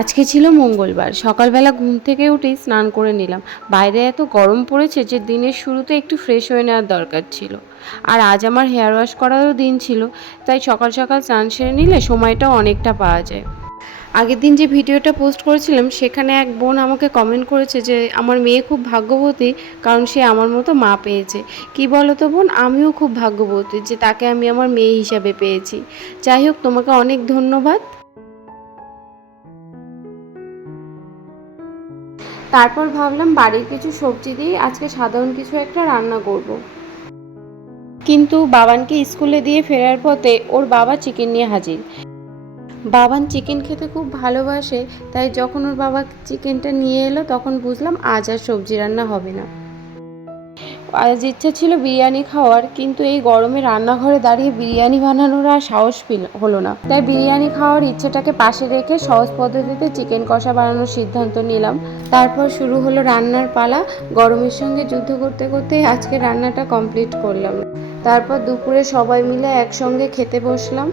আজকে ছিল মঙ্গলবার। সকালবেলা ঘুম থেকে উঠেই স্নান করে নিলাম। বাইরে এত গরম পড়েছে যে দিনের শুরুতে একটু ফ্রেশ হয়ে নেওয়ার দরকার ছিল। আর আজ আমার হেয়ার ওয়াশ করারও দিন ছিল, তাই সকাল সকাল স্নান সেরে নিলে সময়টাও অনেকটা পাওয়া যায়। আগের দিন যে ভিডিওটা পোস্ট করেছিলাম সেখানে এক বোন আমাকে কমেন্ট করেছে যে আমার মেয়ে খুব ভাগ্যবতী, কারণ সে আমার মতো মা পেয়েছে। কি বলো তো বোন, আমিও খুব ভাগ্যবতী যে তাকে আমি আমার মেয়ে হিসাবে পেয়েছি। যাই হোক, তোমাকে অনেক ধন্যবাদ। তারপর ভাবলাম বাড়ির কিছু সবজি দিয়ে আজকে সাধারণ কিছু একটা রান্না করব। কিন্তু বাবানকে স্কুলে দিয়ে ফেরার পথে ওর বাবা চিকেন নিয়ে হাজির। বাবান চিকেন খেতে খুব ভালোবাসে, তাই যখন ওর বাবা চিকেনটা নিয়ে এলো তখন বুঝলাম আজ আর সবজি রান্না হবে না। আজ ইচ্ছা ছিল বিরিয়ানি খাওয়ার, কিন্তু এই গরমে রান্নাঘরে দাঁড়িয়ে বিরিয়ানি বানানোর আর সাহস হলো না। তাই বিরিয়ানি খাওয়ার ইচ্ছেটাকে পাশে রেখে সহজ পদ্ধতিতে চিকেন কষা বানানোর সিদ্ধান্ত নিলাম। তারপর শুরু হলো রান্নার পালা। গরমের সঙ্গে যুদ্ধ করতে করতে আজকে রান্নাটা কমপ্লিট করলাম। তারপর দুপুরে সবাই মিলে একসঙ্গে খেতে বসলাম।